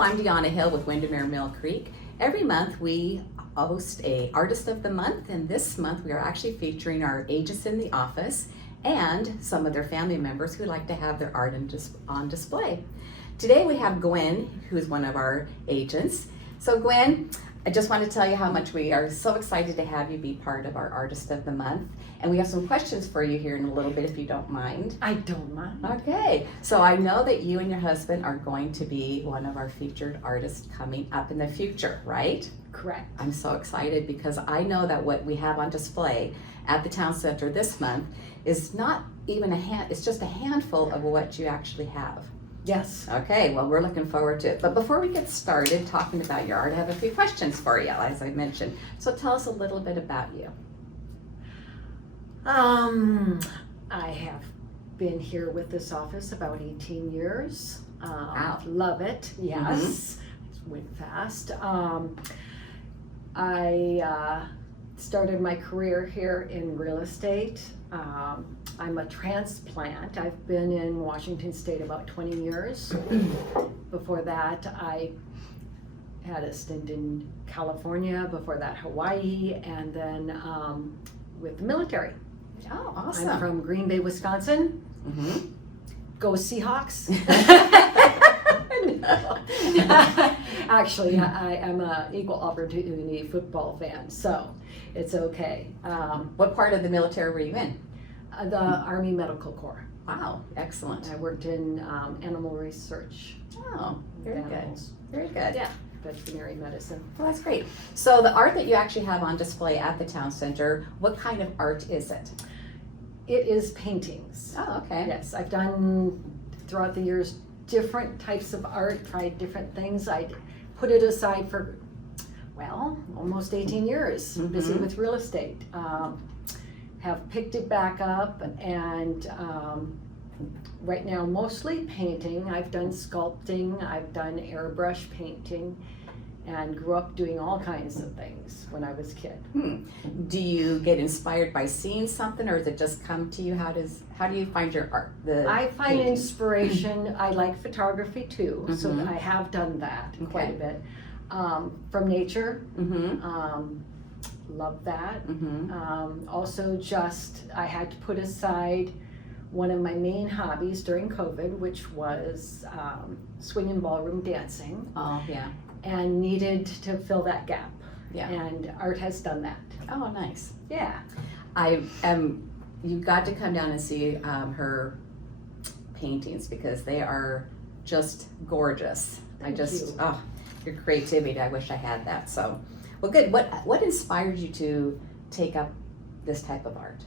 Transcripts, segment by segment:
I'm Deanna Hill with Windermere Mill Creek. Every month we host a Artist of the Month, and this month we are actually featuring our agents in the office and some of their family members who like to have their art on display. Today we have Gwen, who is one of our agents. So Gwen, I just want to tell you how much we are so excited to have you be part of our Artist of the Month. And we have some questions for you here in a little bit, if you don't mind. I don't mind. Okay, so I know that you and your husband are going to be one of our featured artists coming up in the future, right? Correct. I'm so excited because I know that what we have on display at the town center this month is not even it's just a handful of what you actually have. Yes. Okay, well, we're looking forward to it. But before we get started talking about your art, I have a few questions for you, as I mentioned. So tell us a little bit about you. I have been here with this office about 18 years. Wow. Love it, yes. It went fast. I started my career here in real estate. I'm a transplant. I've been in Washington State about 20 years. Before that, I had a stint in California, before that Hawaii, and then with the military. Oh, awesome. I'm from Green Bay, Wisconsin. Mm-hmm. Go Seahawks. No. Actually, I am an equal opportunity football fan, so it's okay. What part of the military were you in? The Army Medical Corps. Wow, excellent. I worked in animal research. Oh, very good. Very good. Yeah, veterinary medicine. Well, that's great. So the art that you actually have on display at the town center, what kind of art is it? It is paintings. Oh, okay. Yes, I've done throughout the years different types of art, tried different things. I put it aside for, well, almost 18 years, busy with real estate. Have picked it back up, and right now mostly painting. I've done sculpting, I've done airbrush painting, and grew up doing all kinds of things when I was a kid. Do you get inspired by seeing something, or does it just come to you? How do you find your art? I find inspiration. I like photography too, so I have done that quite a bit. From nature, love that. Also, just I had to put aside one of my main hobbies during COVID, which was swing and ballroom dancing. Oh, yeah. And needed to fill that gap. Yeah. And art has done that. Oh, nice. Yeah. You got to come down and see her paintings because they are just gorgeous. Thank you. Oh, your creativity, I wish I had that. So, well, good. What inspired you to take up this type of art?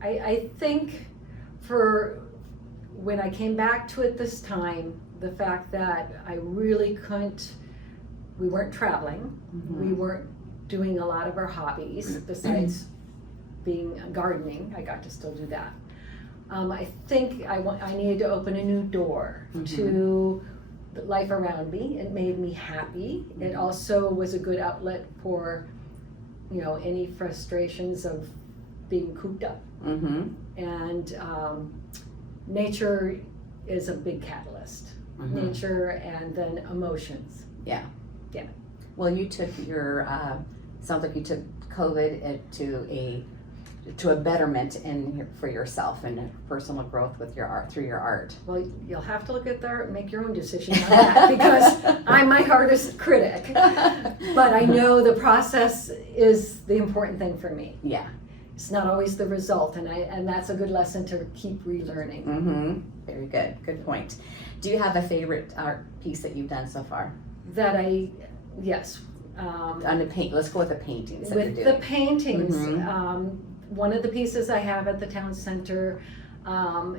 I think for when I came back to it this time, the fact that I really couldn't, we weren't traveling, we weren't doing a lot of our hobbies besides being gardening. I got to still do that. I think I needed to open a new door to the life around me. It made me happy. It also was a good outlet for, any frustrations of being cooped up. And nature is a big catalyst. Nature and then emotions. Yeah. Yeah. Well, you took your, sounds like you took COVID to a betterment for yourself and personal growth with your art, through your art. Well, you'll have to look at the art and make your own decision on that because I'm my hardest critic. But I know the process is the important thing for me. Yeah. It's not always the result, and that's a good lesson to keep relearning. Very good. Good point. Do you have a favorite art piece that you've done so far? Yes. On the paint. Let's go with the paintings. With the paintings, one of the pieces I have at the town center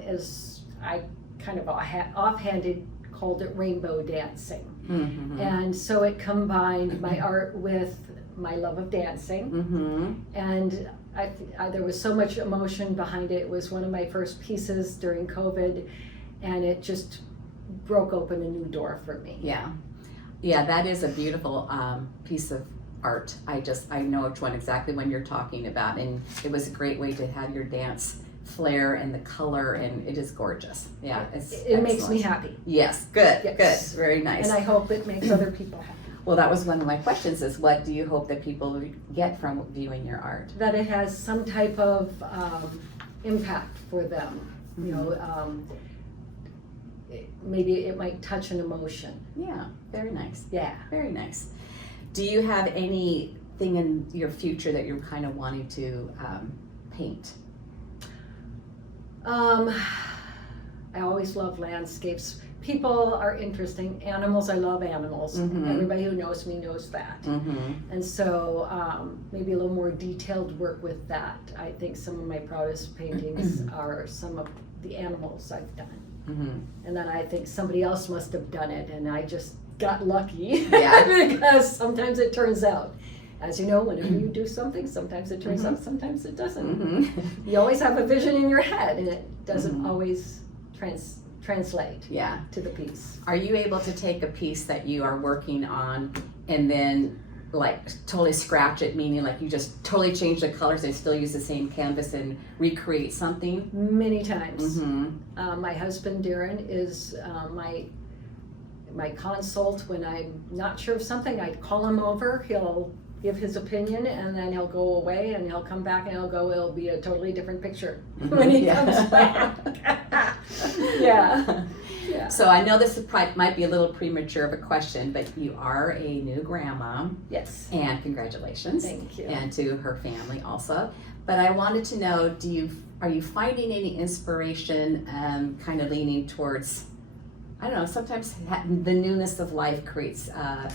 is, I kind of offhanded called it rainbow dancing, and so it combined my art with my love of dancing, and there was so much emotion behind it. It was one of my first pieces during COVID, and it just broke open a new door for me. Yeah, that is a beautiful piece of art. I know which one exactly when you're talking about, and it was a great way to have your dance flair and the color, and it is gorgeous. Yeah, it's It makes me excellent. happy. Yes, good, Yes. good, very nice. And I hope it makes other people happy. Well, that was one of my questions, is what do you hope that people get from viewing your art? That it has some type of impact for them. You know, maybe it might touch an emotion. Yeah, very nice, Yeah. very nice. Do you have anything in your future that you're kind of wanting to paint? I always love landscapes. People are interesting. Animals, I love animals. Mhm. Everybody who knows me knows that. Mm-hmm. And so maybe a little more detailed work with that. I think some of my proudest paintings are some of the animals I've done. Mm-hmm. And then I think somebody else must have done it and I just got lucky. Yeah. Because sometimes it turns out. As you know, whenever you do something, sometimes it turns out, sometimes it doesn't. Mm-hmm. You always have a vision in your head and it doesn't Mhm. always translate Yeah. to the piece. Are you able to take a piece that you are working on and then like totally scratch it, meaning like you just totally change the colors and still use the same canvas and recreate something? Many times. Mm-hmm. My husband Darren is my consult when I'm not sure of something. I call him over, he'll give his opinion and then he'll go away and he'll come back and it'll be a totally different picture when he Yeah. comes back. Yeah. Yeah. So I know this is might be a little premature of a question, but you are a new grandma, Yes. and congratulations. Thank you. And to her family also. But I wanted to know, are you finding any inspiration, kind of leaning towards, I don't know, sometimes the newness of life creates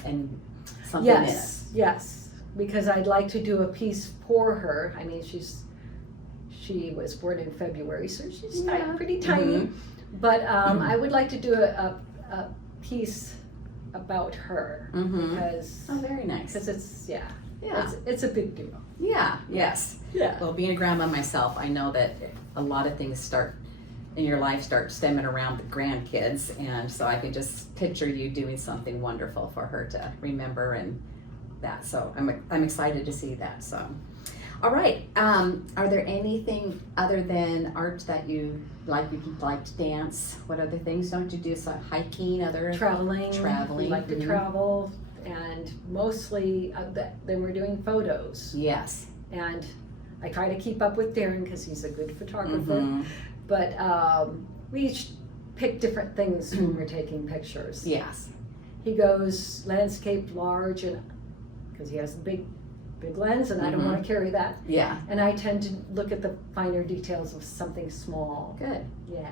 and something in it. Yes. Because I'd like to do a piece for her. I mean, she was born in February, so she's pretty tiny. Mhm. But I would like to do a piece about her Mhm. because Oh, very nice. it's Yeah. it's a big deal. Yeah. Yes. Yeah. Well, being a grandma myself, I know that a lot of things in your life start stemming around the grandkids, and so I can just picture you doing something wonderful for her to remember and that. So I'm excited to see that. So, all right. Are there anything other than art that you like? You like to dance. What other things don't you do? So hiking, other Traveling. Traveling, We like to mhm. travel, and mostly then we're doing photos. Yes. And I try to keep up with Darren because he's a good photographer. Mhm. But we each pick different things when we're taking pictures. Yes. He goes landscape, large, and because he has the big lens, and I don't Mhm. want to carry that. Yeah. And I tend to look at the finer details of something small. Good. Yeah.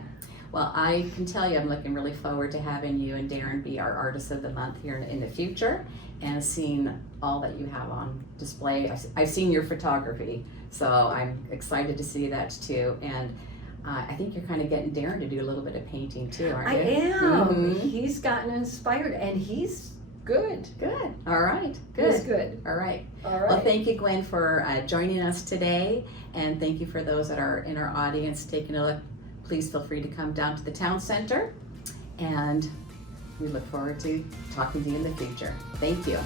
Well, I can tell you, I'm looking really forward to having you and Darren be our Artist of the Month here in the future, and seeing all that you have on display. I've seen your photography, so I'm excited to see that too. And I think you're kind of getting Darren to do a little bit of painting too, aren't I you? am. Mhm. He's gotten inspired, and he's good. Good. All right. He's Good. good. All right. All right. Well, thank you, Gwen, for joining us today, and thank you for those that are in our audience taking a look. Please feel free to come down to the town center, and we look forward to talking to you in the future. Thank you.